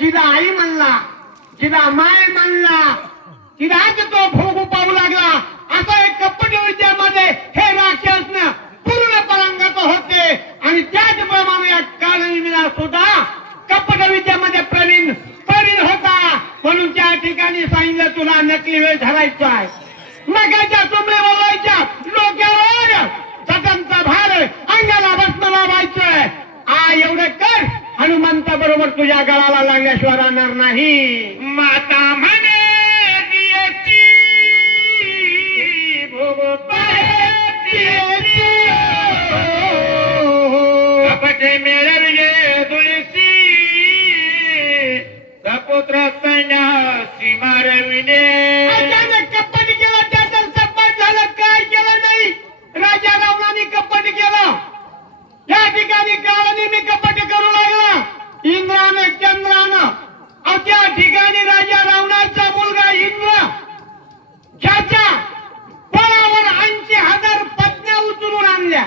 जिला आई म्हणला, जिला माय म्हणला, तिला आज तो भोगू पाहू लागला. असं एक कपट विद्यामध्ये हे राक्षस पूर्ण परांगत होते. आणि त्याचप्रमाणे या काळनिमिला सुद्धा कपट विद्यामध्ये प्रवीण होता. म्हणून त्या ठिकाणी सांगितलं तुला नकली वेळ धरायचा आहे. नगाच्या तुंबले बोलवायच्या, डोक्यावर जटांचा भार, अंगाला भस्म लावायचंय. एवढं कर, हनुमंता बरोबर तुझ्या गळाला लागल्याशिवाय राहणार नाही. माता म्हणे दियेची भोग कपटे मिळविले तुळशी सपुत्र संन्यासी मारविले. कपट केलं, त्याचं सपाट झालं. काय केलं नाही, राजा रावणाने कपट केलं. या ठिकाणी काळनिमी कपट करू लागला. इंद्राने चंद्रानं त्या ठिकाणी राजा रावणाचा मुलगा इंद्र ज्याच्या बळावर 80,000 पत्न्या उचलून आणल्या.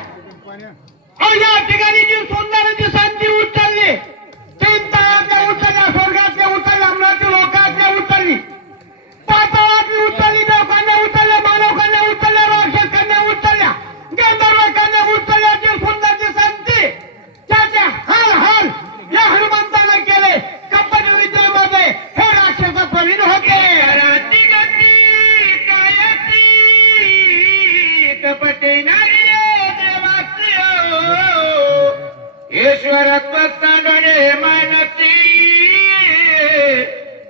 या ठिकाणी जी सुंदर जी संधी उचलली, 3 तळातल्या उचलल्या, स्वर्गातल्या उचलल्या, अमरावती लोकातल्या उचलली, पाताळातली उचलली, देवकन्या उचलल्या, मानवकन्या उचलल्या, राक्षस कन्या उचलल्या, गंधर्व कन्या उचलल्या. जी सुंदर जी संधी त्याचे हाल या हनुमंताने केले. कपट विद्येमध्ये हे राक्षस प्रवीण होते. राती गती कायती कपटे नारी देवासी ईश्वरत्व सांगणे मानसी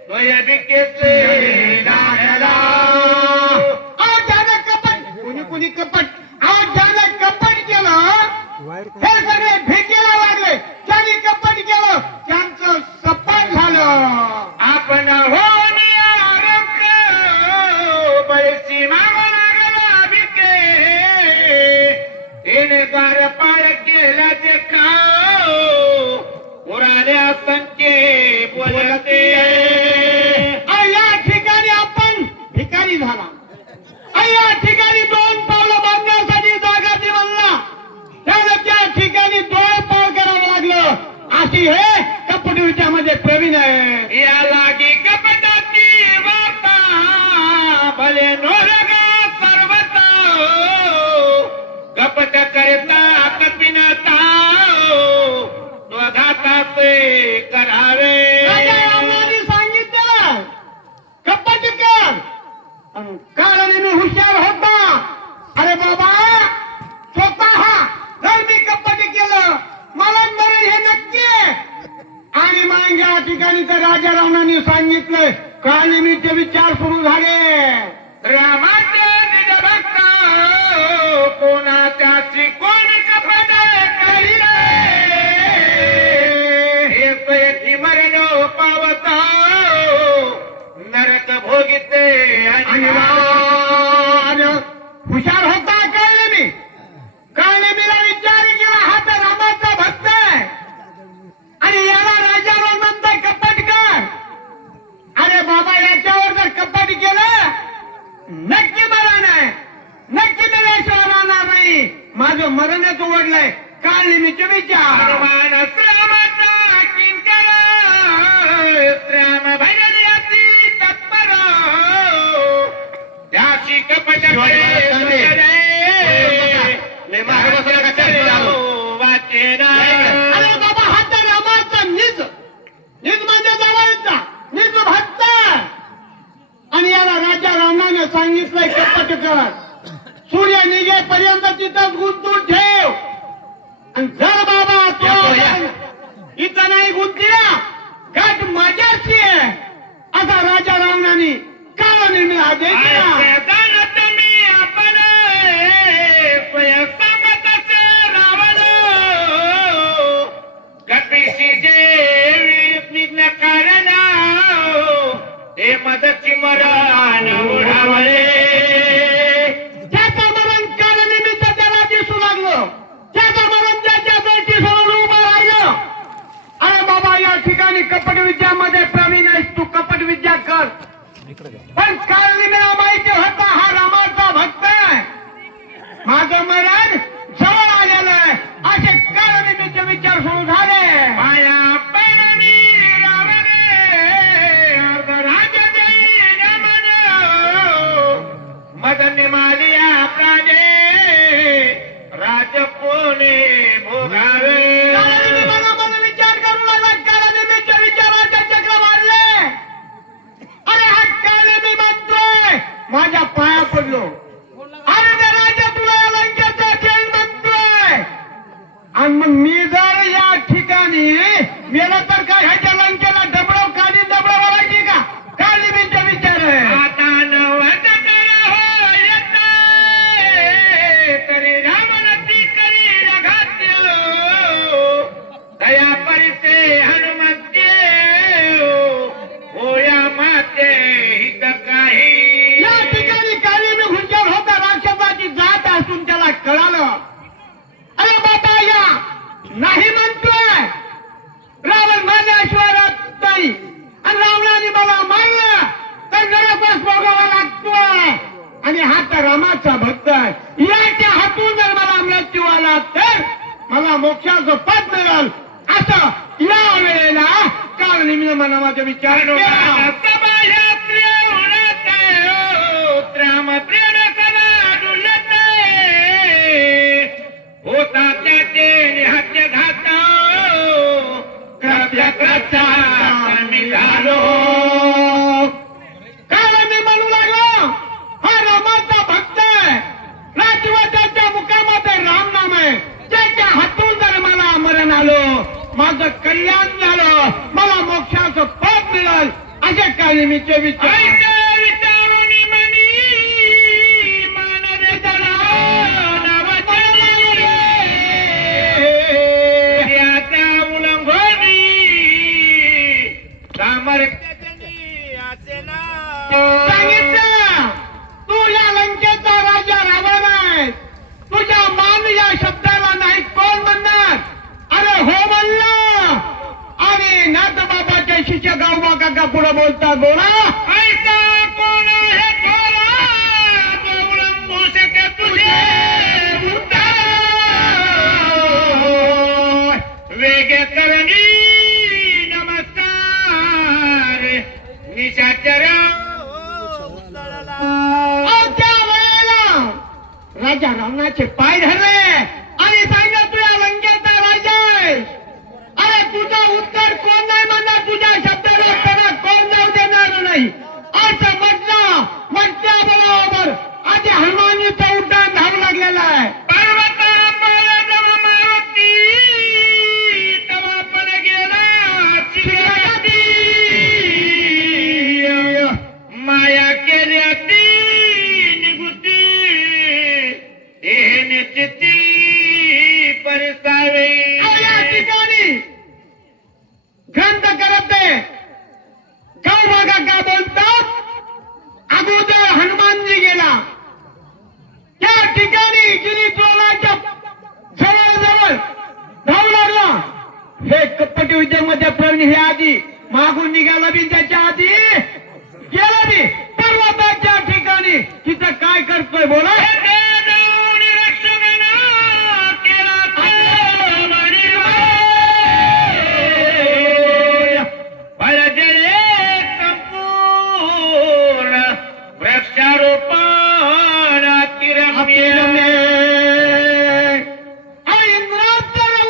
स्वयंकेचे नागला. ज्याने कपट, कुणी कपट, ज्याने कपट केलं हे सगळे भेटीला लागले. ज्यांनी कपट केलं त्यांचं सपाट झालं. आपण होऊन पैसी मामा लागला बिके तिने द्वारपाळ केला ते खाओ उराल्या संख्ये बोलते. या ठिकाणी आपण भिकारी झाला. या ठिकाणी 2 पावलं बांधण्यासाठी जागा दिवला. त्याला त्या ठिकाणी 2 पाव करावं लागलं. अशी हे कपट विद्यामध्ये प्रवीण आहे. या लागी कपटाची वार्ता भले नोरगा सर्वता कपट करता कपिनता स्वघाताचे करावे. राजा रावणाने सांगितलं कपट कर. काळनिमी हुशार होता. अरे बाबा, स्वतः जर मी कपट केलं मला मरण हे नक्की आहे. आणि मग या ठिकाणी तर राजा रावणाने सांगितलं. काळनिमीचे विचार सुरू झाले. रामाचे निजभक्त कोणाच्याची कोण कपट करीले हे स्वयंची मरण पावता नरक भोगिते आणि हुशार होता काळनिमी. काळनिमीला विचार केला हा तर रामाचा भक्त आहे आणि याला राजा म्हणतात कपट कर. अरे बाबा, याच्यावर जर कपट केलं नक्की मरण आहे, नक्की मिळाल्याशिवाय राहणार नाही. माझं मरणच ओढलंय. काळनिमीचे विचार. श्रमाचा किंकर श्रम भैरयाती तत्पर त्याची कपट वाचेना. अरे बाबा, हा तर रामाचा निज म्हणजे जवळचा निज भक्त. आणि याला राजा रावणाने सांगितलंय कपट कर. सूर्य निघेपर्यंत तिथं गुंतून ठेव. आणि जर बाबा तो इथं नाही गुंतला गाठ माझ्याची आहे असा राजा रावणाने काळनिमी आदेश दिला. मदती मरण उडावले. त्याचं मरण काळनिमीचं त्याला दिसू लागलं. त्याचं मरण त्याच्या बेटी समोर उभं राहिलं. अरे बाबा, या ठिकाणी कपट विद्यामध्ये प्रवीण आहेस तू, कपट विद्या कर. पण काळनिमीला माहिती होता हा मदन मालिया प्राणे राजपोने भोगावे. काळाने मनामध्ये विचार करू लागला, काळाने मीच्या विचाराचे चक्र मारले. अरे हा काळाने मी म्हणतोय, माझ्या पाया पडलो. अरे ते राजा तुला या लंकेचा जेल म्हणतोय. आणि मग मी जर या ठिकाणी गेलो तर काय ह्याच्या लंकेला डबडव खाली डबडव व्हायची का? काळी मीचा विचार आहे. आता नवत हो येते तरी रावणाची करी रघात्यो दया परिसे हनुमंते होया माते हित काही. या ठिकाणी काळी मी हुशार होता, राक्षसाची जात असून त्याला कळालं. अरे बाबा या नाही म्हणतोय, रावण माझ्याशिवाय राहत नाही आणि रावणाने मला मारलं तर नरकवास भोगावा लागतोय. आणि हा तर रामाचा भक्त आहे. याच्या हातून जर मला मृत्यू आला तर मला मोक्षाचं पद मिळेल, असं या वेळेला काळनिमीने मनामध्ये विचार केला. होता त्याचे निहत्य घात कृत्याचा निघालो. काल मी म्हणू लागलो, हा रामाचा भक्त आहे, राजवताच्या मुखामध्ये राम नाम आहे. त्याच्या हातून जर मला मरण आलो, माझं कल्याण झालं, मला मोक्षाचं पद मिळेल, असे काळनिमीचे विचार. सांगितलं तू या लंकेचा राजा रावण आहे, तुझ्या मान या शब्दाला नाही कोण म्हणणार? अरे हो म्हणलं. आणि नाथ बाबाच्या शिष्य गावबा काका पुढे बोलता बोला, ऐसा कोण आहे थोरा गौरंगू शके तुझे वेगे करणी नमस्कार निशाचर. त्या वेळेला राजा रावणाचे पाय धरले आणि सांगितलं तू या लंकेचा राजा आहे. अरे तुझा उत्तर कोण नाही म्हणणार, तुझ्या शब्दाला त्याला कोण जाऊ देणार नाही, असं म्हटलं. म्हटल्याबरोबर आधी हनुमानीचा उड्डाण धावू लागलेला आहे. माया केल्या ती निगुती हे चित्ती परिसावे. या ठिकाणी ग्रंथ करत गाव भागा का बोलतात, अगोदर हनुमानजी गेला. त्या ठिकाणी गिरी टोलाच्या जवळ धावू लागला. हे कपटी उद्योगमध्ये प्रवीण हे आधी मागून निघाला बी, त्याच्या आधी गेला बी पर्वताच्या ठिकाणी. तिथं काय करतोय बोला. वृक्षारोपण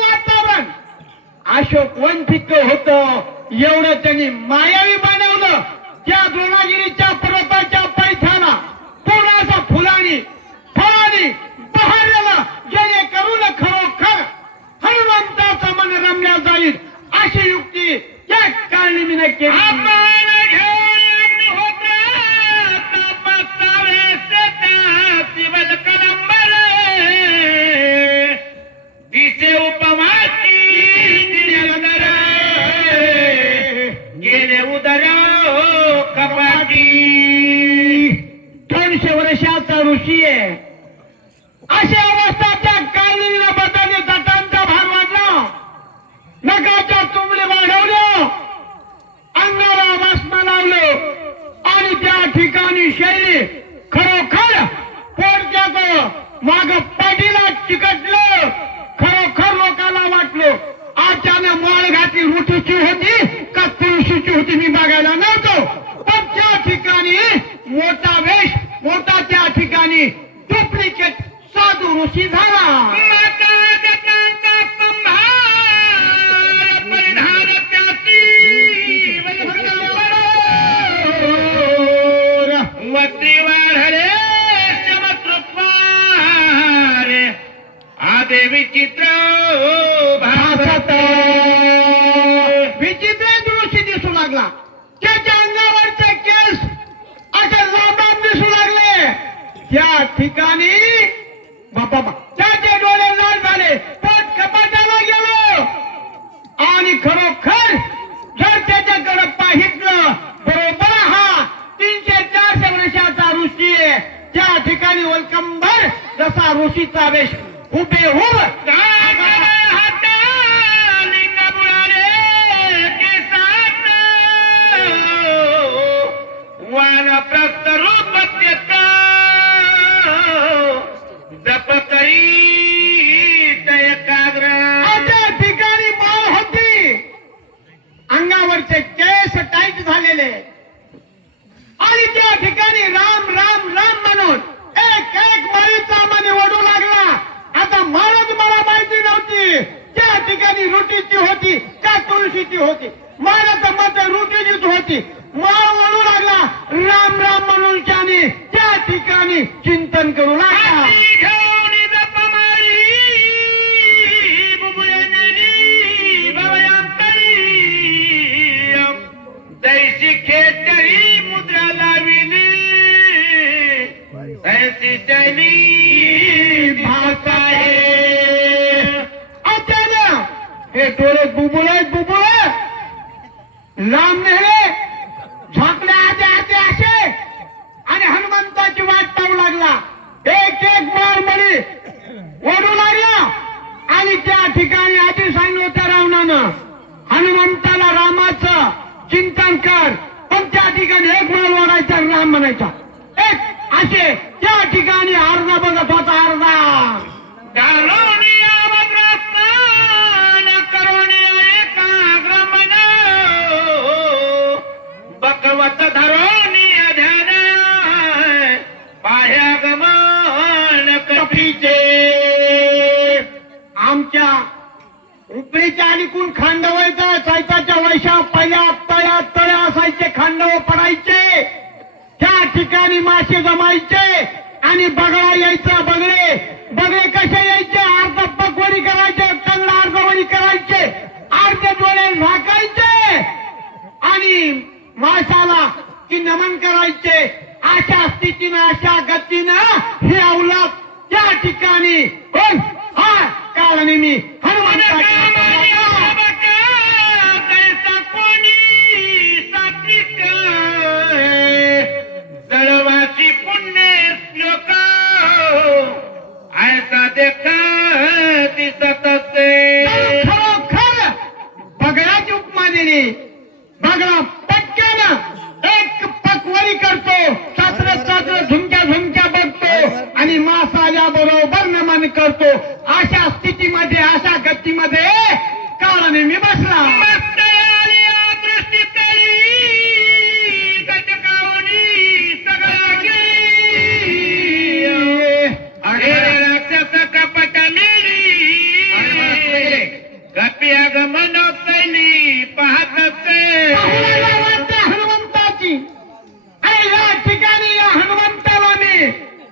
वातावरण अशोकवंतिक होत, एवढं त्यांनी मायावी बनवलं. त्या द्रोणागिरीच्या पर्वताच्या पैठाला पूर्णाचा फुलांनी फळांनी बहरलेला, जेणेकरून खरोखर हनुमंताचं मन रमल्या जाईल, अशी युक्ती त्या काळनिमीने केली. दिसे उपमाची गेले उदर कपाटी. 200 वर्षाचा ऋषी आहे. अशा अवस्थाच्या काळनिमीने बदलले, तटांचा भार वाढला, नखाच्या तुंबले वाढवलं, अंगाला भस्म लावलं आणि त्या ठिकाणी शैली खरोखर पोरच्याचं माग पाठीला चिकटलं. खरोखर लोकांना वाटलं अचानक माळ घातली रुटीची होती का तुळशीची होती, मी बघायला नव्हतो. पण त्या ठिकाणी मोठा वेश, मोठा त्या ठिकाणी ठिकाणी डुप्लिकेट साधू ऋषी झाला. माता गतांचा संभार परिधान त्याची वस्ती वाढले चमत्कृपारे आदे विचित्र भासत. विचित्र दृश्य दिसू लागला. त्याच्या अंगावरचे केस असे लांब दिसू लागले. त्या ठिकाणी बाबा त्याचे डोळे लाल झाले. पोट कपाटाला गेलो आणि खरोखर जर त्याच्याकडे पाहितलं बरोबर हा 300-400 वर्षाचा ऋषी आहे. त्या ठिकाणी वल्कंबर जसा ऋषीचा वेश हुबेहूब वानप्रस्थ रूप देता जप करीत एकाग्र. त्या ठिकाणी माळ होती. अंगावरचे केस टाईट झालेले आणि त्या ठिकाणी राम राम राम म्हणून एक एक माळीचा मनी ओढू लागला. आता माळच मला माहिती नव्हती त्या ठिकाणी रुटीची होती का तुळशीची होती. माळाचं मत रुटीचीच होती. माळ ओढू लागला राम राम म्हणून त्याने त्या ठिकाणी चिंतन करू लागला. हाती घेऊन जप माळी बुबुळ्याने भवयांतरी जैसी खेचरी मुद्रा लाविली तैसी चली भाषा आहे. अचानक हे डोळे बुबुळे लांब नेले झाकले आते आते असे आणि हनुमंताची वाट पाहू लागला. एक एक माळ मळी ओढू लागला आणि त्या ठिकाणी आधी सांगितलं होतं रावणानं हनुमंताला रामाचं चिंतन कर. पण त्या ठिकाणी एक माळ ओढायचा राम म्हणायचा. एक असे त्या ठिकाणी अर्धा बघत होता अर्धा. कारुण्या वज्रस्नान करुण्या एकाग्र मन भगवत धरोनिय ध्यान पाह्यागमन कपीचे. आमच्या उपरीच्या अलीकून खांडवायचा चैताच्या वैशा पहिल्या तळ्या असायचे. खांडव पडायचे. त्या ठिकाणी मासे जमायचे आणि बगळा यायचा. बगळे कसे यायचे अर्ध पकवडी करायचे चांगला अर्धवडी करायचे अर्धे डोळे झाकायचे आणि माशाला की नमन करायचे. अशा स्थितीनं अशा गतीनं हे अवलाद त्या ठिकाणी कोण हा काळनेमी हनुमंताच्या कैसा कोणी सात्विक जळवाची पुण्य श्लोक ऐसा देखा दिसत असे. खरोखर बगळाची उपमा दिली. बगळा पटक्यानं एक पकवडी करतो. सात्र झुमक्या बघतो आणि मासाल्या बरोबर नमन करतो. अशा स्थितीमध्ये अशा गतीमध्ये काळनेमी बसला. मस्त आली या दृष्टीतली गटकावणी सगळा गेली. अरे राक्षस कपट मिली गपी आगमन शैली पाहत असते. पाहुण्याला वाटते हनुमंताची. आणि या ठिकाणी या हनुमंताला मी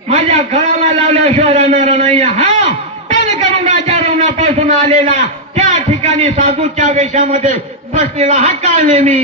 माझ्या घराला लावल्याशिवाय राहणार नाही. हा पण करून राजा रावणापासून आलेला त्या ठिकाणी साधूच्या वेशामध्ये बसलेला हा काळनेमी.